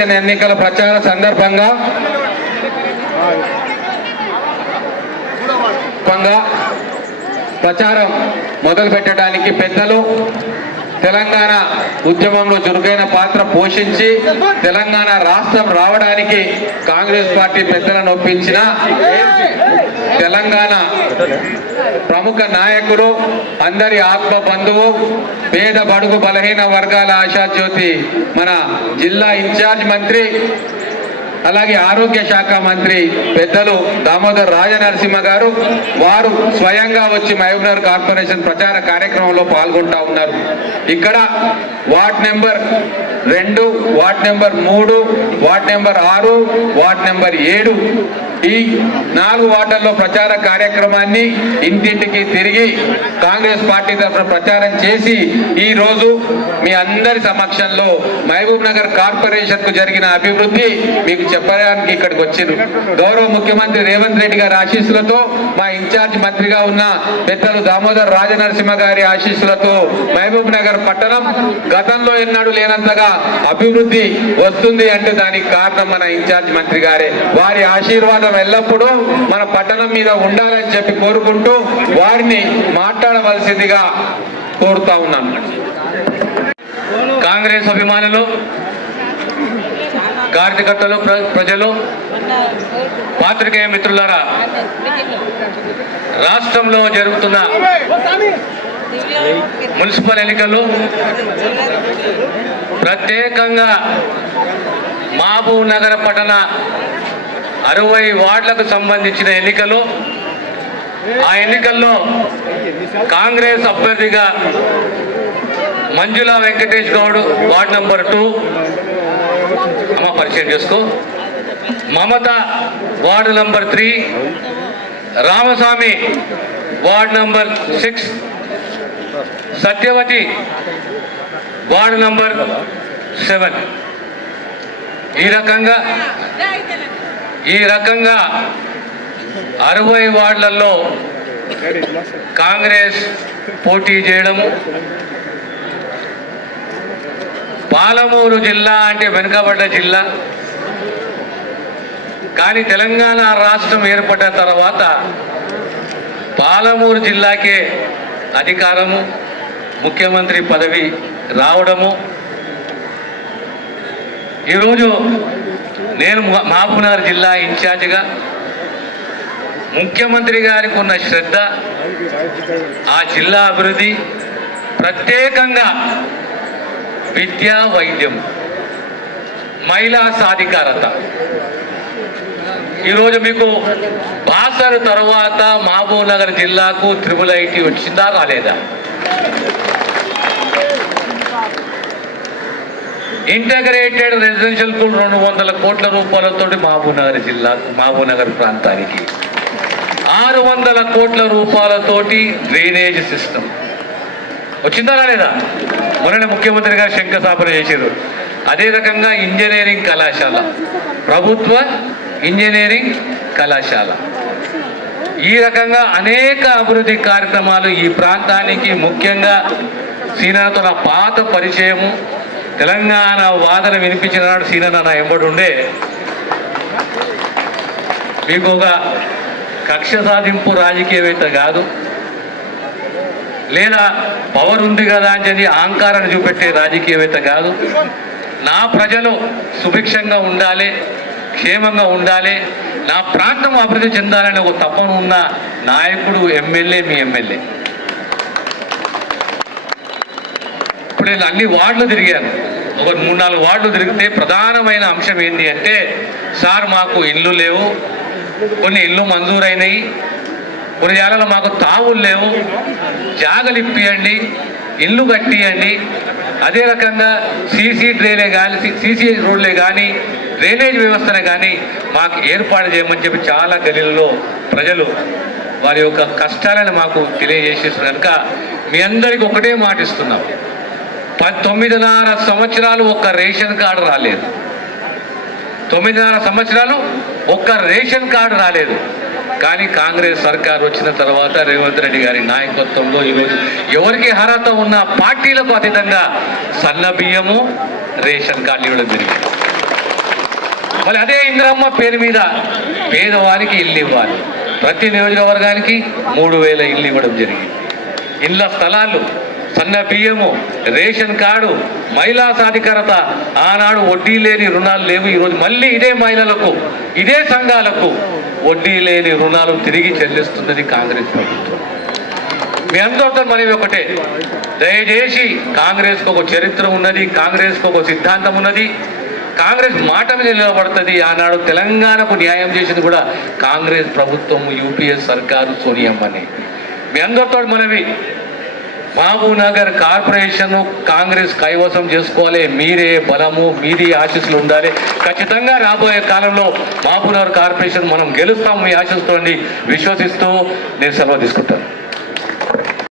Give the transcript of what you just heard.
సంబంధించిన ఎన్నికల ప్రచార సందర్భంగా సందర్భంగా ప్రచారం మొదలు పెట్టడానికి పెద్దలు తెలంగాణ ఉద్యమంలో చురుకైన పాత్ర పోషించి తెలంగాణ రాష్ట్రం రావడానికి కాంగ్రెస్ పార్టీ పెద్దలను ఒప్పించిన తెలంగాణ ప్రముఖ నాయకుడు అందరి ఆత్మ బంధువు పేద బడుగు బలహీన వర్గాల ఆశాజ్యోతి మన జిల్లా ఇన్ఛార్జ్ మంత్రి అలాగే ఆరోగ్య శాఖ మంత్రి పెద్దలు దామోదర్ రాజనరసింహ గారు వారు స్వయంగా వచ్చి మహబూబ్నగర్ కార్పొరేషన్ ప్రచార కార్యక్రమంలో పాల్గొంటా ఉన్నారు. ఇక్కడ వార్డ్ నెంబర్ రెండు వార్డ్ నెంబర్ మూడు వార్డ్ నెంబర్ ఆరు వార్డ్ నెంబర్ ఏడు ఈ నాలుగు వార్డుల్లో ప్రచార కార్యక్రమాన్ని ఇంటింటికి తిరిగి కాంగ్రెస్ పార్టీ తరఫున ప్రచారం చేసి ఈ రోజు మీ అందరి సమక్షంలో మహబూబ్ నగర్ కార్పొరేషన్కు జరిగిన అభివృద్ధి మీకు చెప్పడానికి ఇక్కడికి వచ్చింది గౌరవ ముఖ్యమంత్రి రేవంత్ రెడ్డి గారి ఆశీస్సులతో మా ఇన్ఛార్జ్ మంత్రిగా ఉన్న పెద్దలు దామోదర్ రాజనరసింహ గారి ఆశీస్సులతో మహబూబ్ నగర్ పట్టణం గతంలో ఎన్నడూ లేనంతగా అభివృద్ధి వస్తుంది అంటే దానికి కారణం మన ఇన్ఛార్జ్ మంత్రి గారే. వారి ఆశీర్వాదం ఎల్లప్పుడూ మన పట్టణం మీద ఉండాలని చెప్పి కోరుకుంటూ వారిని మాట్లాడవలసిందిగా కోరుతా ఉన్నాను కాంగ్రెస్ అభిమానులు కార్యకర్తలు ప్ర- ప్రజలు పాత్రికేయ మిత్రులారా రాష్ట్రంలో జరుగుతున్న మున్సిపల్ ఎన్నికలు ప్రత్యేకంగా మహబూబ్ నగర పట్టణ అరవై వార్డులకు సంబంధించిన ఎన్నికలు. ఆ ఎన్నికల్లో కాంగ్రెస్ అభ్యర్థిగా Manjula Venkatesh Goud ward number two. అమ్మ పరిచయం చేసుకో. Mamata ward number three. Ramaswamy ward number six. Satyavathi ward number seven. ఈ రకంగా ఈ రకంగా అరవై వార్డులలో కాంగ్రెస్ పోటీ చేయడము పాలమూరు జిల్లా అంటే వెనుకబడ్డ జిల్లా. కానీ తెలంగాణ రాష్ట్రం ఏర్పడ్డ తర్వాత పాలమూరు జిల్లాకే అధికారము ముఖ్యమంత్రి పదవి రావడము. ఈరోజు నేను మహబూబ్నగర్ జిల్లా ఇన్ఛార్జిగా ముఖ్యమంత్రి గారికి ఉన్న శ్రద్ధ ఆ జిల్లా అభివృద్ధి ప్రత్యేకంగా విద్యా వైద్యం మహిళా సాధికారత. ఈరోజు మీకు బాసర్ తర్వాత మహబూబ్నగర్ జిల్లాకు త్రిబుల్ ఐటీ వచ్చిందా రాలేదా? ఇంటగ్రేటెడ్ రెసిడెన్షియల్ స్కూల్ రెండు వందల కోట్ల రూపాయలతో మహబూబ్నగర్ జిల్లా మహబూబ్నగర్ ప్రాంతానికి. ఆరు వందల కోట్ల రూపాయలతోటి డ్రైనేజ్ సిస్టమ్ వచ్చిందా రాలేదా? మొన్న ముఖ్యమంత్రి గారు శంకుస్థాపన చేశారు అదే రకంగా ఇంజనీరింగ్ కళాశాల. ప్రభుత్వ ఇంజనీరింగ్ కళాశాల. ఈ రకంగా అనేక అభివృద్ధి కార్యక్రమాలు ఈ ప్రాంతానికి ముఖ్యంగా సీనతో నా పాత పరిచయము తెలంగాణ వాదన వినిపించిన నాడు సీనన్న నా ఎంబడి ఉండే. మీకు ఒక కక్ష సాధింపు రాజకీయవేత్త కాదు. లేదా పవర్ ఉంది కదా అని చెప్పి అహంకారాన్ని చూపెట్టే రాజకీయవేత్త కాదు. నా ప్రజలు సుభిక్షంగా ఉండాలి క్షేమంగా ఉండాలి నా ప్రాంతం అభివృద్ధి చెందాలనే ఒక తపన ఉన్న నాయకుడు ఎమ్మెల్యే మీ ఎమ్మెల్యే. నేను అన్ని వార్డులు తిరిగాను. ఒక మూడు నాలుగు వార్డులు తిరిగితే ప్రధానమైన అంశం ఏంటి అంటే సార్ మాకు ఇల్లు లేవు కొన్ని ఇల్లు మంజూరైనాయి కొన్ని జాగాలో మాకు తావులు లేవు జాగలు ఇప్పియండి ఇల్లు కట్టియండి. అదే రకంగా సీసీ డ్రైనే కానీ సీసీ రోడ్లే కానీ డ్రైనేజ్ వ్యవస్థనే కానీ మాకు ఏర్పాటు చేయమని చెప్పి చాలా గలీలలో ప్రజలు వారి యొక్క కష్టాలను మాకు తెలియజేసేస్తున్నారు కనుక మీ అందరికీ ఒకటే మాటిస్తున్నాం తొమ్మిదిన్నర సంవత్సరాలు ఒక్క రేషన్ కార్డు రాలేదు. తొమ్మిదిన్నర సంవత్సరాలు ఒక్క రేషన్ కార్డు రాలేదు. కానీ కాంగ్రెస్ సర్కార్ వచ్చిన తర్వాత రేవంత్ రెడ్డి గారి నాయకత్వంలో ఈరోజు ఎవరికి అర్హత ఉన్న పార్టీలకు అతీతంగా సన్న బియ్యము రేషన్ కార్డు ఇవ్వడం జరిగింది. మళ్ళీ అదే ఇందిరమ్మ పేరు మీద పేదవారికి ఇల్లు ఇవ్వాలి. ప్రతి నియోజకవర్గానికి మూడు వేల ఇల్లు ఇవ్వడం జరిగింది. ఇళ్ళ స్థలాలు సన్న బియ్యము రేషన్ కార్డు మహిళా సాధికారత ఆనాడు వడ్డీ లేని రుణాలు లేవు. ఈరోజు మళ్ళీ ఇదే మహిళలకు ఇదే సంఘాలకు వడ్డీ లేని రుణాలు తిరిగి చెల్లిస్తున్నది కాంగ్రెస్ ప్రభుత్వం. మీ అందరితో మనవి ఒకటే. దయచేసి కాంగ్రెస్కు ఒక చరిత్ర ఉన్నది కాంగ్రెస్కు ఒక సిద్ధాంతం ఉన్నది. కాంగ్రెస్ మాట మీద నిలబడుతుంది. ఆనాడు తెలంగాణకు న్యాయం చేసింది కూడా కాంగ్రెస్ ప్రభుత్వం యూపీఎస్ సర్కారు సోనియమ్మని. మీ అందరితో మనవి. మహబూబ్నగర్ కార్పొరేషన్ కాంగ్రెస్ కైవసం చేసుకోవాలి. మీరే బలము మీది ఆశీస్సులు ఉండాలి. ఖచ్చితంగా రాబోయే కాలంలో మహబూబ్నగర్ కార్పొరేషన్ మనం గెలుస్తాం మీ ఆశిస్తోండి విశ్వసిస్తూ నేను సెలవు తీసుకుంటాను.